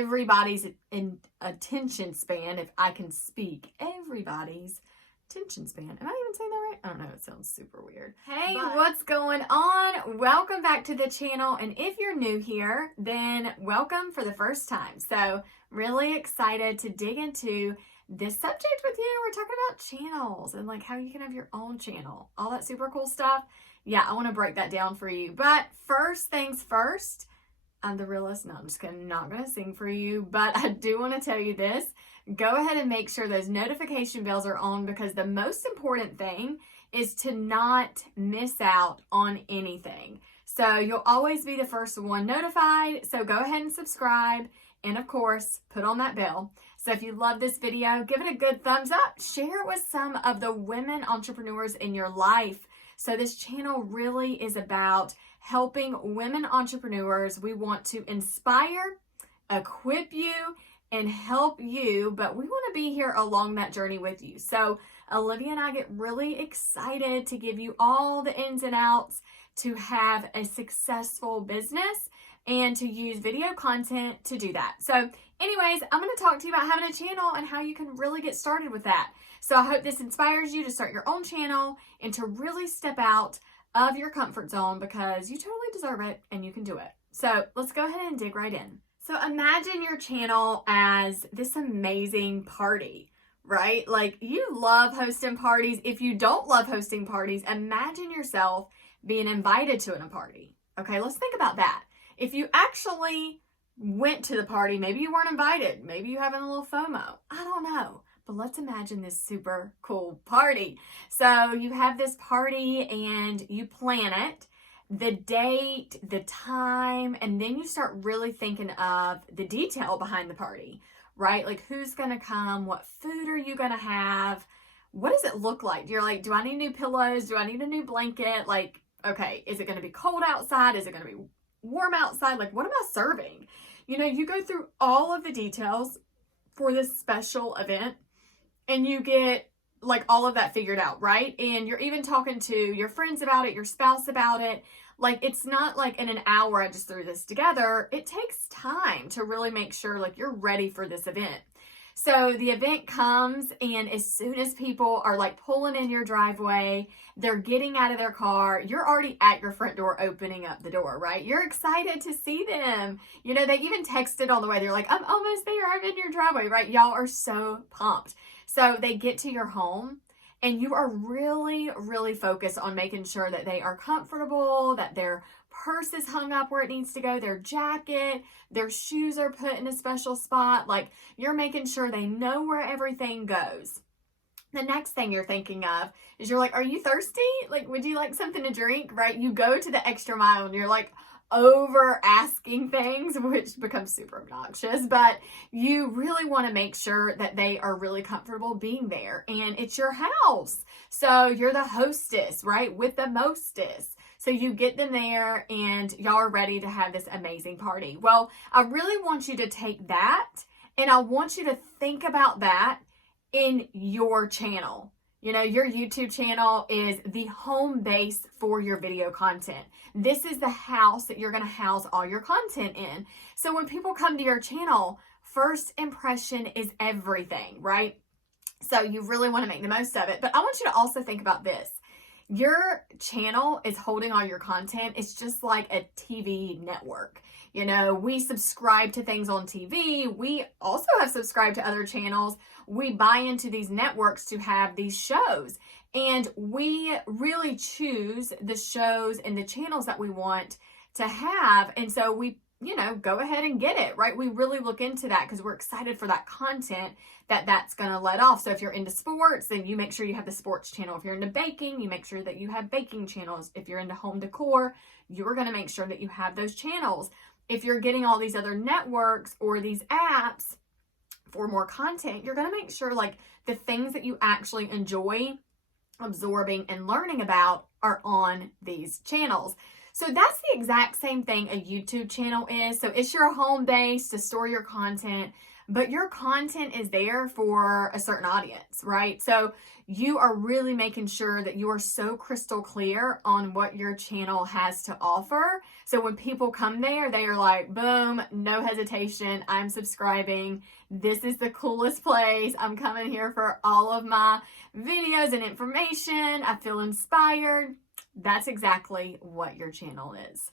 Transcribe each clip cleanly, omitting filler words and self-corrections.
everybody's attention span, if I can speak, everybody's attention span. Am I even saying that right? I don't know. It sounds super weird. Hey, what's going on? Welcome back to the channel. And if you're new here, then welcome for the first time. So really excited to dig into this subject with you. We're talking about channels and like how you can have your own channel, all that super cool stuff. Yeah, I want to break that down for you. But first things first, I'm the realist. No, I'm just kidding. I'm not going to sing for you, but I do want to tell you this. Go ahead and make sure those notification bells are on, because the most important thing is to not miss out on anything. So you'll always be the first one notified. So go ahead and subscribe. And of course, put on that bell. So if you love this video, give it a good thumbs up. Share it with some of the women entrepreneurs in your life. So this channel really is about helping women entrepreneurs. We want to inspire, equip you, and help you, but we want to be here along that journey with you. So Olivia and I get really excited to give you all the ins and outs to have a successful business and to use video content to do that. So anyways, I'm going to talk to you about having a channel and how you can really get started with that. So I hope this inspires you to start your own channel and to really step out of your comfort zone, because you totally deserve it and you can do it. So let's go ahead and dig right in. So imagine your channel as this amazing party, right? Like, you love hosting parties. If you don't love hosting parties, imagine yourself being invited to a party. Okay, let's think about that. If you actually went to the party, maybe you weren't invited. Maybe you're having a little FOMO. I don't know. But let's imagine this super cool party. So you have this party and you plan it, the date, the time, and then you start really thinking of the detail behind the party, right? Like, who's going to come? What food are you going to have? What does it look like? You're like, do I need new pillows? Do I need a new blanket? Like, okay, is it going to be cold outside? Is it going to be warm outside? Like, what am I serving? You know, you go through all of the details for this special event and you get like all of that figured out, right? And you're even talking to your friends about it, your spouse about it. Like, it's not like in an hour I just threw this together. It takes time to really make sure like you're ready for this event. So the event comes, and as soon as people are like pulling in your driveway, they're getting out of their car, you're already at your front door opening up the door, right? You're excited to see them. You know, they even texted on the way. They're like, I'm almost there. I'm in your driveway, right? Y'all are so pumped. So they get to your home, and you are really, really focused on making sure that they are comfortable, that their purse is hung up where it needs to go, their jacket, their shoes are put in a special spot. Like, you're making sure they know where everything goes. The next thing you're thinking of is you're like, are you thirsty? Like, would you like something to drink, right? You go to the extra mile and you're like over asking things, which becomes super obnoxious, but you really want to make sure that they are really comfortable being there, and it's your house. So you're the hostess, right? With the mostest. So you get them there and y'all are ready to have this amazing party. Well, I really want you to take that, and I want you to think about that in your channel. You know, your YouTube channel is the home base for your video content. This is the house that you're going to house all your content in. So when people come to your channel, first impression is everything, right? So you really want to make the most of it. But I want you to also think about this. Your channel is holding all your content. It's just like a TV network. You know, we subscribe to things on TV. We also have subscribed to other channels. We buy into these networks to have these shows. And we really choose the shows and the channels that we want to have. And so we, you know, go ahead and get it, right? We really look into that because we're excited for that content that's going to let off. So if you're into sports, then you make sure you have the sports channel. If you're into baking, you make sure that you have baking channels. If you're into home decor, you're going to make sure that you have those channels. If you're getting all these other networks or these apps for more content, you're going to make sure like the things that you actually enjoy absorbing and learning about are on these channels. So that's the exact same thing a YouTube channel is. So it's your home base to store your content, but your content is there for a certain audience, right? So you are really making sure that you are so crystal clear on what your channel has to offer. So when people come there, they are like, boom, no hesitation, I'm subscribing. This is the coolest place. I'm coming here for all of my videos and information. I feel inspired. That's exactly what your channel is.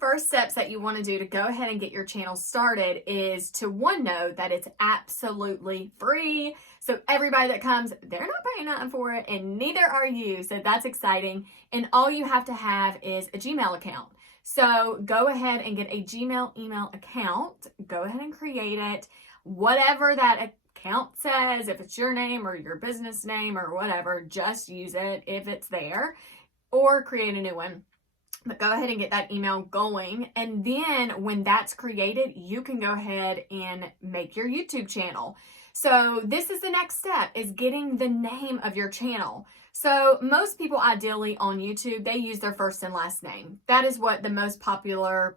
First steps that you want to do to go ahead and get your channel started is to know that it's absolutely free. So everybody that comes, they're not paying nothing for it, and neither are you. So that's exciting. And all you have to have is a Gmail account. So go ahead and get a Gmail email account. Go ahead and create it. Whatever that account says, if it's your name or your business name or whatever, just use it if it's there, or create a new one. But go ahead and get that email going. And then when that's created, you can go ahead and make your YouTube channel. So this is the next step, is getting the name of your channel. So most people ideally on YouTube, they use their first and last name. That is what the most popular,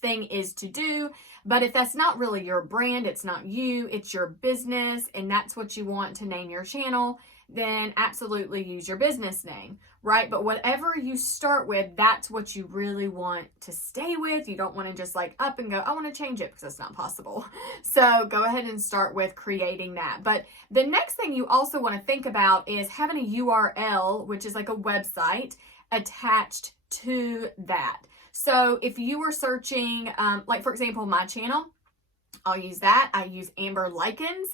thing is to do. But if that's not really your brand, it's not you, it's your business, and that's what you want to name your channel, then absolutely use your business name, right? But whatever you start with, that's what you really want to stay with. You don't want to just like up and go, I want to change it, because that's not possible. So go ahead and start with creating that. But the next thing you also want to think about is having a URL, which is like a website, attached to that. So if you were searching, like for example, my channel, I'll use that. I use Amber Lykins.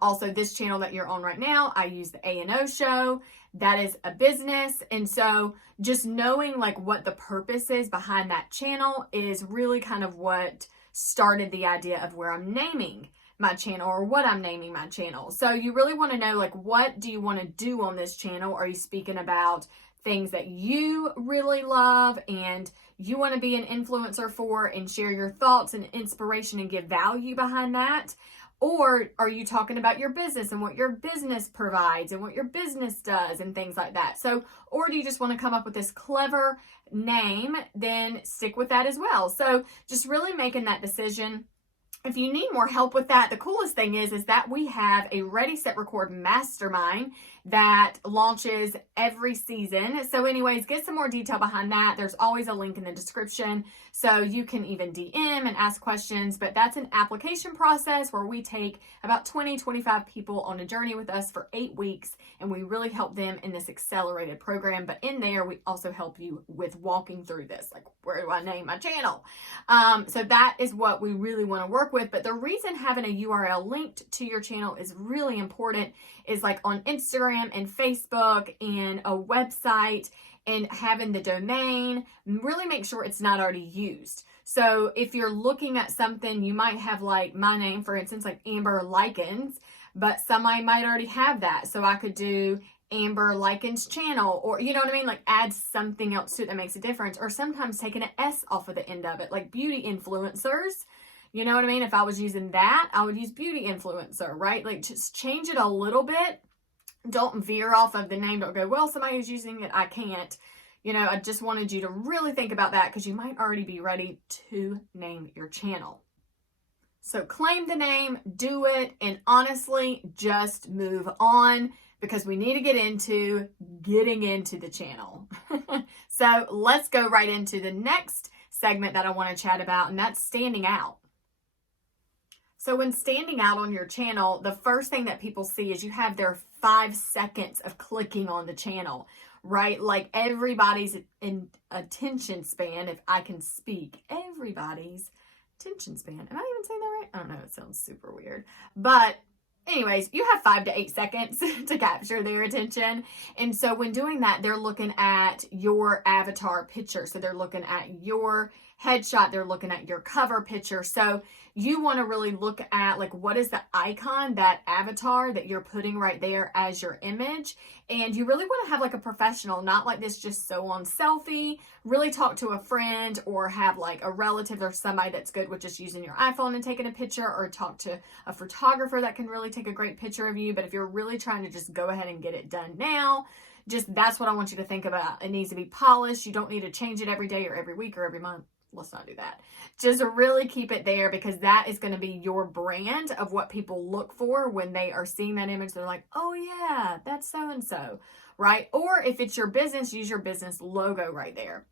Also, this channel that you're on right now, I use the A&O show. That is a business. And so just knowing like what the purpose is behind that channel is really kind of what started the idea of where I'm naming my channel, or what I'm naming my channel. So you really want to know, like, what do you want to do on this channel? Are you speaking about things that you really love and you want to be an influencer for and share your thoughts and inspiration and give value behind that? Or are you talking about your business and what your business provides and what your business does and things like that? So, or do you just want to come up with this clever name? Then stick with that as well. So just really making that decision. If you need more help with that, the coolest thing is that we have a Ready, Set, Record mastermind that launches every season. So anyways, get some more detail behind that. There's always a link in the description. So you can even DM and ask questions, but that's an application process where we take about 25 people on a journey with us for 8 weeks, and we really help them in this accelerated program. But in there, we also help you with walking through this, like, where do I name my channel? So that is what we really want to work with. But the reason having a URL linked to your channel is really important is like on Instagram and Facebook and a website, and having the domain, really make sure it's not already used. So if you're looking at something, you might have like my name, for instance, like Amber Lykins, but somebody might already have that. So I could do Amber Lykins channel, or you know what I mean? Like add something else to it that makes a difference, or sometimes taking an S off of the end of it, like beauty influencers. You know what I mean? If I was using that, I would use beauty influencer, right? Like just change it a little bit. Don't veer off of the name. Don't go, well, somebody who's using it, I can't. I just wanted you to really think about that, because you might already be ready to name your channel. So claim the name, do it, and honestly, just move on, because we need to get into getting into the channel. So let's go right into the next segment that I want to chat about, and that's standing out. So when standing out on your channel, the first thing that people see is you have their 5 seconds of clicking on the channel, right? Like everybody's attention span, if I can speak, everybody's attention span. Am I even saying that right? I don't know. It sounds super weird. But anyways, you have 5 to 8 seconds to capture their attention. And so when doing that, they're looking at your avatar picture. So they're looking at your headshot. They're looking at your cover picture. So you want to really look at like, what is the icon, that avatar that you're putting right there as your image. And you really want to have like a professional, not like this just so on selfie. Really talk to a friend, or have like a relative or somebody that's good with just using your iPhone and taking a picture, or talk to a photographer that can really take a great picture of you. But if you're really trying to just go ahead and get it done now, just that's what I want you to think about. It needs to be polished. You don't need to change it every day or every week or every month. let's not do that. Just really keep it there, because that is going to be your brand of what people look for when they are seeing that image. They're like, oh yeah, that's so-and-so, right? Or if it's your business, use your business logo right there.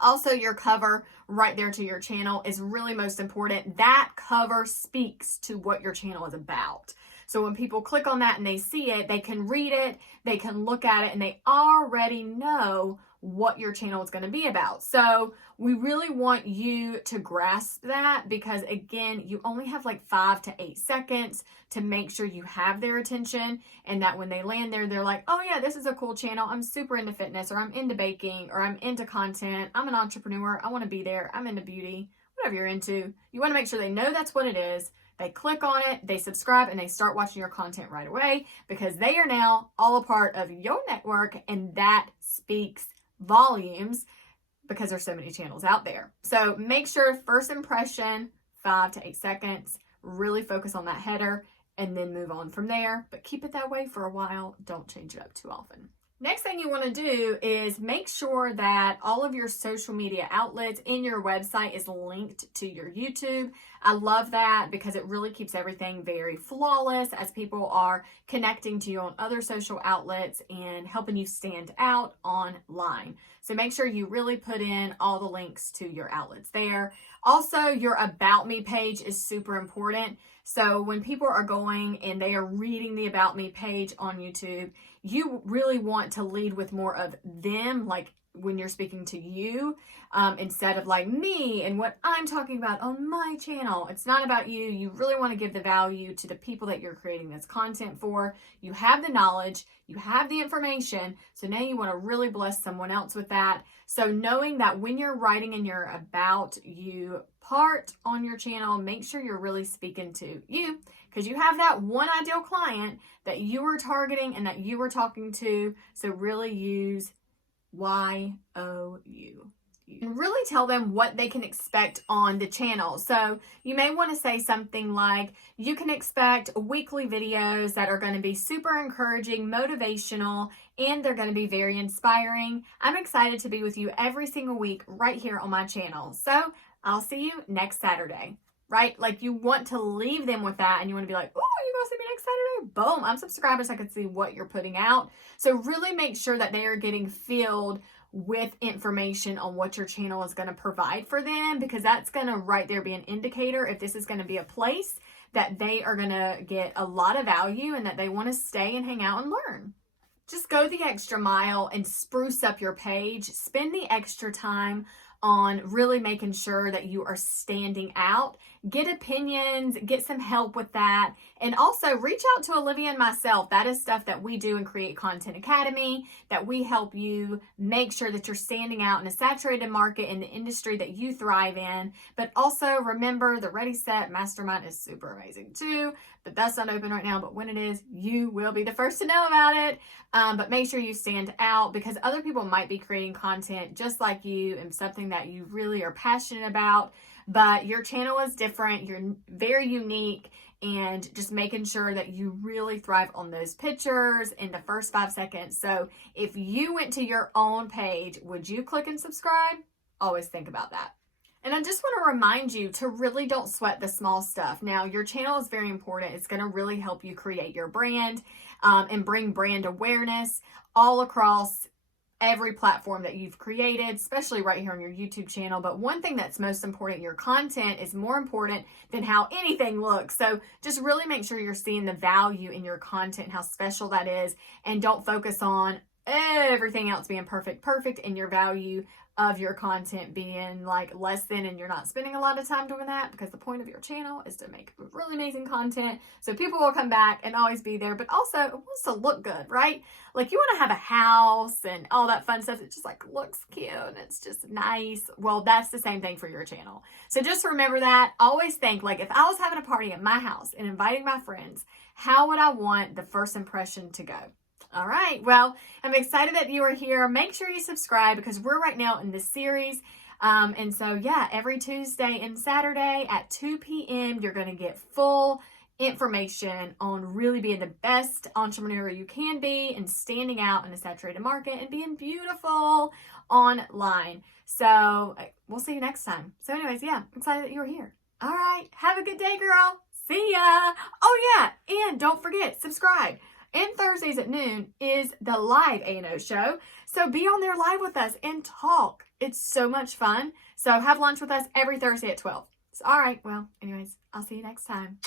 Also, your cover right there to your channel is really most important. That cover speaks to what your channel is about. So when people click on that and they see it, they can read it, they can look at it, and they already know what your channel is going to be about. So we really want you to grasp that, because again, you only have like 5 to 8 seconds to make sure you have their attention, and that when they land there, they're like, oh yeah, this is a cool channel. I'm super into fitness, or I'm into baking, or I'm into content. I'm an entrepreneur. I want to be there. I'm into beauty, whatever you're into. You want to make sure they know that's what it is. They click on it, they subscribe, and they start watching your content right away, because they are now all a part of your network, and that speaks volumes, because there's so many channels out there. So make sure first impression, 5 to 8 seconds, really focus on that header, and then move on from there. But keep it that way for a while. Don't change it up too often. Next thing you want to do is make sure that all of your social media outlets in your website is linked to your YouTube. I love that, because it really keeps everything very flawless as people are connecting to you on other social outlets and helping you stand out online. So make sure you really put in all the links to your outlets there. Also, your About Me page is super important. So when people are going and they are reading the About Me page on YouTube, you really want to lead with more of them, like when you're speaking to you, instead of like me and what I'm talking about on my channel. It's not about you. You really want to give the value to the people that you're creating this content for. You have the knowledge, you have the information, so now you want to really bless someone else with that. So knowing that when you're writing in your About You part on your channel, make sure you're really speaking to you, because you have that one ideal client that you are targeting and that you are talking to. So really use YOU. And really tell them what they can expect on the channel. So you may want to say something like, you can expect weekly videos that are going to be super encouraging, motivational, and they're going to be very inspiring. I'm excited to be with you every single week right here on my channel. So I'll see you next Saturday, right? Like, you want to leave them with that, and you want to be like, oh, you going to see me next Saturday? Boom, I'm subscribed so I can see what you're putting out. So really make sure that they are getting filled with information on what your channel is going to provide for them, because that's going to right there be an indicator if this is going to be a place that they are going to get a lot of value and that they want to stay and hang out and learn. Just go the extra mile and spruce up your page. Spend the extra time on really making sure that you are standing out. Get opinions, get some help with that. And also reach out to Olivia and myself. That is stuff that we do in Create Content Academy, that we help you make sure that you're standing out in a saturated market in the industry that you thrive in. But also remember, the Ready Set Mastermind is super amazing too, but that's not open right now. But when it is, you will be the first to know about it. But make sure you stand out, because other people might be creating content just like you and something that you really are passionate about, but your channel is different. You're very unique, and just making sure that you really thrive on those pictures in the first 5 seconds. So if you went to your own page, would you click and subscribe? Always think about that. And I just want to remind you to really don't sweat the small stuff. Now, your channel is very important. It's going to really help you create your brand and bring brand awareness all across every platform that you've created, especially right here on your YouTube channel. But one thing that's most important, your content is more important than how anything looks. So just really make sure you're seeing the value in your content, how special that is, and don't focus on everything else being perfect, and your value of your content being like less than, and you're not spending a lot of time doing that, because the point of your channel is to make really amazing content so people will come back and always be there. But also it wants to look good, right? Like, you want to have a house and all that fun stuff. It just like looks cute and it's just nice. Well, that's the same thing for your channel. So just remember that. Always think, like, if I was having a party at my house and inviting my friends, how would I want the first impression to go? All right. Well, I'm excited that you are here. Make sure you subscribe, because we're right now in this series. And so, yeah, every Tuesday and Saturday at 2 p.m., you're going to get full information on really being the best entrepreneur you can be and standing out in a saturated market and being beautiful online. So we'll see you next time. So anyways, yeah, I'm excited that you're here. All right. Have a good day, girl. See ya. Oh yeah. And don't forget, subscribe. And Thursdays at noon is the live A&O show. So be on there live with us and talk. It's so much fun. So have lunch with us every Thursday at 12. So, all right. Well, anyways, I'll see you next time.